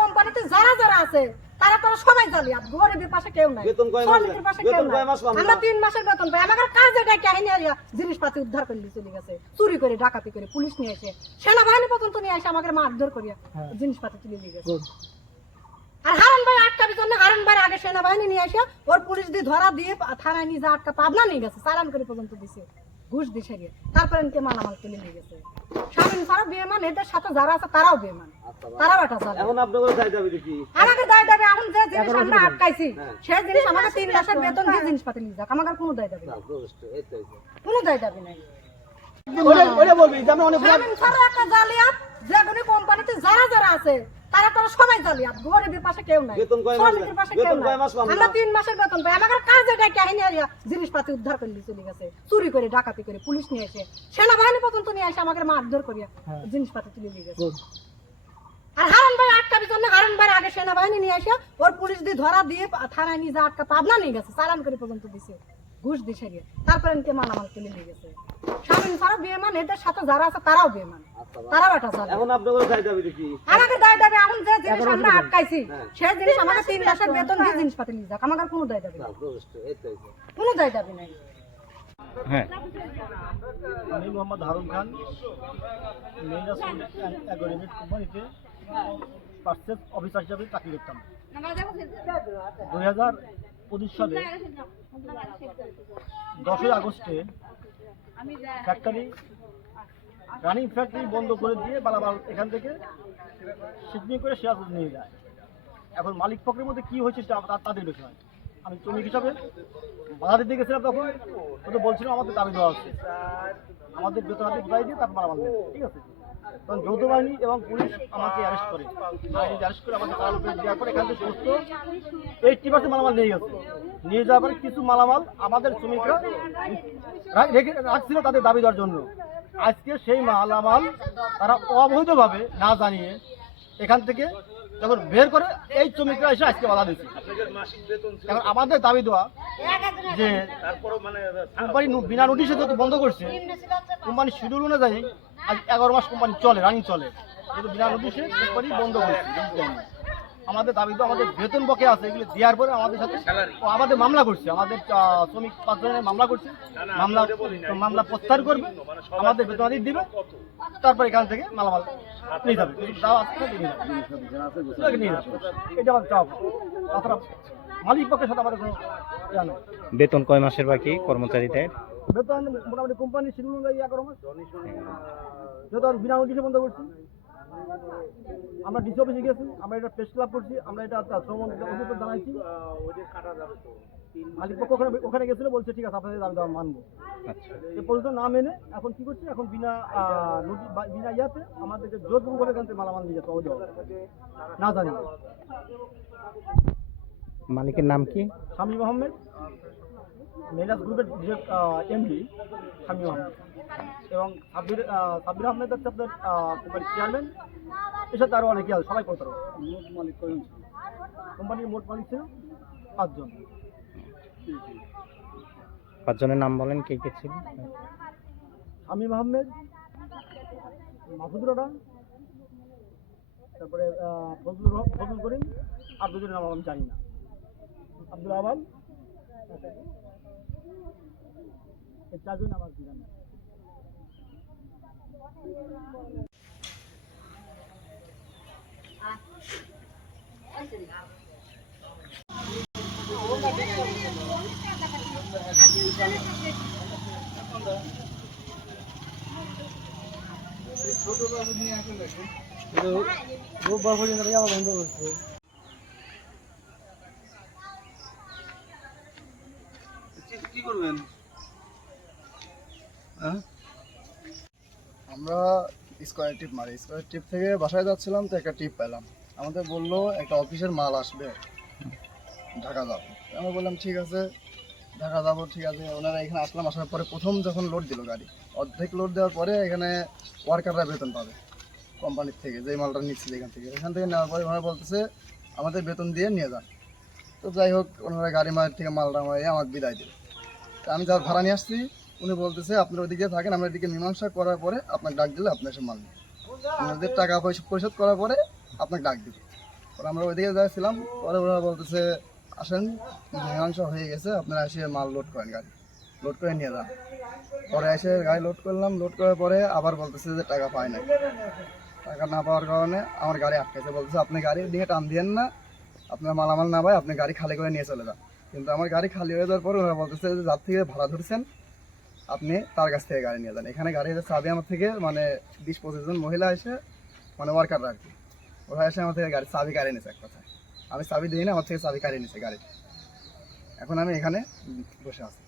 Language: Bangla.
কোম্পানিতে যারা যারা আছে তারা তারা সবাই জালিয়াত, গরিবের পাশে কেউ নাই, শ্রমিকের পাশে কেউ নাই। আমরা 3 মাসের বেতন পাই, আমাদের কাজে ডাকে আইনি হারিয়া জিনিসপাতি উদ্ধার করে চলে গেছে, চুরি করে ডাকাতি করে পুলিশ নিয়ে এসে সেনাবাহিনী পর্যন্ত নিয়ে এসে আমাদের মারধর করিয়া জিনিসপাতি তুলে নিয়ে গেছে। আর হারুন ভাই আটকাবি জন্য হারুন ভাই আগে সেনাবাহিনী নিয়ে এসে ওর পুলিশ দিয়ে ধরা দিয়ে থানায় নিয়ে যা আটকা পাবনা নিয়ে গেছে, চালান করে পর্যন্ত দিছে ঘুষ দিছে গিয়ে, তারপরে এনকে মালামাল তুলে নিয়ে গেছে। স্বামী ছাড়া বেমান, এদের সাথে যারা আছে তারাও বেমান, তারা বাটা চালে। এখন আপনাদের দায় দাবি কি? আমাকে দায় দাবি এখন যে জিনিস আমরা আটকাইছি সেই জিনিস আমাকে 3 মাসের বেতন দিয়ে জিনিসপাতি নিয়ে যাক, আমাদের কোনো দায় দাবি নাই, কোনো দায় দাবি নাই। স্বামী ছাড়া একটা জালিয়াত, যে কোনো কোম্পানিতে যারা যারা আছে তারা তারা সবাই জালিয়াত, গরিবের পাশে কেউ নাই, শ্রমিকের পাশে কেউ নাই। আমরা 3 মাসের বেতন পাই, আমাদের কাজে ডাকে আইনি হারিয়া জিনিসপাতি উদ্ধার করে চলে গেছে, চুরি করে ডাকাতি করে পুলিশ নিয়ে এসে সেনাবাহিনী পর্যন্ত নিয়ে এসে আমাদের মারধর করিয়া জিনিসপাতি তুলে নিয়ে গেছে। আর হারুন ভাই আটকাবি জন্য হারুন ভাই আগে সেনাবাহিনী নিয়ে এসে ওর পুলিশ দিয়ে ধরা দিয়ে থানায় নিয়ে যা আটকা পাবনা নিয়ে গেছে, চালান করে পর্যন্ত দিছে ঘুষ দিছে গিয়ে, তারপরে এনকে মালামাল তুলে নিয়ে গেছে। স্বামী ছাড়া বেমান, এদের সাথে যারা আছে তারাও বেমান, তারা বাটা চালে। এখন আপনাদের দায় দাবি কি? আমাকে দায় দাবি এখন যে জিনিস আমরা আটকাইছি সেই জিনিস আমাকে 3 মাসের বেতন দিয়ে জিনিসপাতি নিয়ে যাক, আমাদের কোনো দায় দাবি নাই, কোনো দায় দাবি নাই। হ্যাঁ, আমি মোহাম্মদ হারুন খান, মেইনাস অ্যাগ্রোলিমিট কোম্পানিতে পার্সেস অফিসার হিসাবে চাকরি করতাম। 2025 সালে 10 আগস্টে ফ্যাক্টরি রানিং ফ্যাক্টরি বন্ধ করে দিয়ে বালাবাল এখান থেকে শিপিং করে সিরাজগঞ্জ নিয়ে যায়। এখন মালিক পক্ষের মধ্যে কী হয়েছে তাদের বিষয়। আমি শ্রমিক হিসাবে বাধা দিতে গেছিলাম, তখন ওদের বলছিলাম আমাদের দাবি দেওয়া আছে, আমাদের বেতন কোথায় দিয়ে তারপর মালামাল নেই, ঠিক আছে। তখন যৌথ বাহিনী এবং পুলিশ আমাকে অ্যারেস্ট করে, অ্যারেস্ট করে আমাকে চালান করে দেওয়ার পর এখান থেকে সমস্ত 80% মালামাল নিয়ে গেছে। নিয়ে যাওয়ার পরে কিছু মালামাল আমাদের শ্রমিকরা রাখছিল তাদের দাবি দেওয়ার জন্য। আজকে সেই মালামাল তারা অবৈধভাবে না জানিয়ে এখান থেকে যখন বের করে এই শ্রমিকরা এসে আজকে বাধা দিচ্ছে। এখন আমাদের দাবি দেওয়া যে কোম্পানি বিনা নোটিশে যত বন্ধ করছে, কোম্পানি শিডিউল অনুযায়ী আজ 11 মাস কোম্পানি চলে, রানিং চলে, কিন্তু বিনা নোটিশে কোম্পানি বন্ধ করছে। আমাদের দাবি তো আমাদের বেতন বকে আছে, এগুলো দেওয়ার পরে আমাদের সাথে আমাদের মামলা করছে, আমাদের শ্রমিক 5 জনের মামলা করছে, মামলা প্রত্যাহার করবে, আমাদের বেতন দিবে, তারপর এখান থেকে মালামাল নিয়ে যাবে, এটা আমার চাপ। তাছাড়া মালিক পক্ষের সাথে আমাদের কোনো জানো। বেতন কয় মাসের বাকি কর্মচারীদের? বেতন মোটামুটি কোম্পানির শিডিউল অনুযায়ী 11 মাস, বেতন বিনা নোটিশে বন্ধ করছি। আমরা ডিসি অফিসে গেছি, আমরা এটা প্রেস ক্লাব করছি, আমরা এটা শ্রম অধিদপ্তর জানাইছি। মালিক পক্ষ ওখানে গেছিল, বলছে ঠিক আছে আপনাদের দাবি দাওয়া মানবো। এ পর্যন্ত না মেনে এখন কি করছি, এখন বিনা ইয়াতে আমাদেরকে জোরপূর্বক এখান থেকে মালামাল নিয়ে যেতে না জানি। মালিকের নাম কি? শামীম আহমেদ, মেইনাস গ্রুপের এমডি শামীম আহমেদ, এবং সাব্বির আহমেদ হচ্ছে আপনার কোম্পানির চেয়ারম্যান। এসব আরও অনেকে আছে, সবাই করতে পারবো। মালিক কোম্পানির মোট মালিক ছিল 5 জন। 5 জনের নাম বলেন, কে কে ছিল? শামীম আহমেদ, মাহফুজুর রহমান, তারপরে ফজল করিম, আর 2 জনের নাম আমি জানি না, আব্দুল আবাল, এই 4 জন আমার জানি না। রোববার পর্যন্ত আবার বন্ধ করছে। কি করবেন? আমরা স্কয়ার টিপ মারি, স্কয়ার টিপ থেকে বাসায় যাচ্ছিলাম, তো একটা টিপ পেলাম। আমাদের বললো একটা অফিসের মাল আসবে, ঢাকা যাবো। আমরা বললাম ঠিক আছে, ঢাকা যাবো, ঠিক আছে। ওনারা এখানে আসলাম, আসার পরে প্রথম যখন লোড দিল গাড়ি, অর্ধেক লোড দেওয়ার পরে এখানে ওয়ার্কাররা বেতন পাবে কোম্পানির থেকে, যে মালটা নিচ্ছিল এখান থেকে নেওয়ার পরে ওনারা বলতেছে আমাদের বেতন দিয়ে নিয়ে যান। তো যাই হোক, ওনারা গাড়ি মায়ের থেকে মালটা আমাকে বিদায় দিল। তো আমি যা ভাড়া নিয়ে আসছি উনি বলতেছে আপনার ওইদিকে থাকেন, আমরা এদিকে মীমাংসা করার পরে আপনাকে ডাক দিলে আপনি এসে মাল নেন, আমাদের টাকা পয়সা পরিশোধ করার পরে আপনাকে ডাক দিবে। পরে আমরা ওইদিকে যাচ্ছিলাম, পরে ওরা বলতেছে আসেন মীমাংসা হয়ে গেছে, আপনারা এসে মাল লোড করেন, গাড়ি লোড করে নিয়ে যান। পরে এসে গাড়ি লোড করলাম, লোড করার পরে আবার বলতেছে যে টাকা পায় না, টাকা না পাওয়ার কারণে আমার গাড়ি আটকেছে, বলতেছে আপনি গাড়ির দিকে টান দিয়েন না, আপনার মালামাল না পায় আপনি গাড়ি খালি করে নিয়ে চলে যান। কিন্তু আমার গাড়ি খালি হয়ে যাওয়ার পরে ওরা বলতেছে যে যার থেকে ভাড়া ধরছেন আপনি তার কাছ থেকে গাড়ি নিয়ে যান। এখানে গাড়ির চাবি আমার থেকে মানে 20-25 জন মহিলা এসে মানে ওয়ার্কাররা আর কি, ওরা এসে আমার থেকে গাড়ির চাবি কাড়িয়ে নিয়েছে। এক কথায় আমি চাবি দিই না, আমার থেকে চাবি কাড়িয়ে নিয়েছে গাড়ি। এখন আমি এখানে বসে আছি।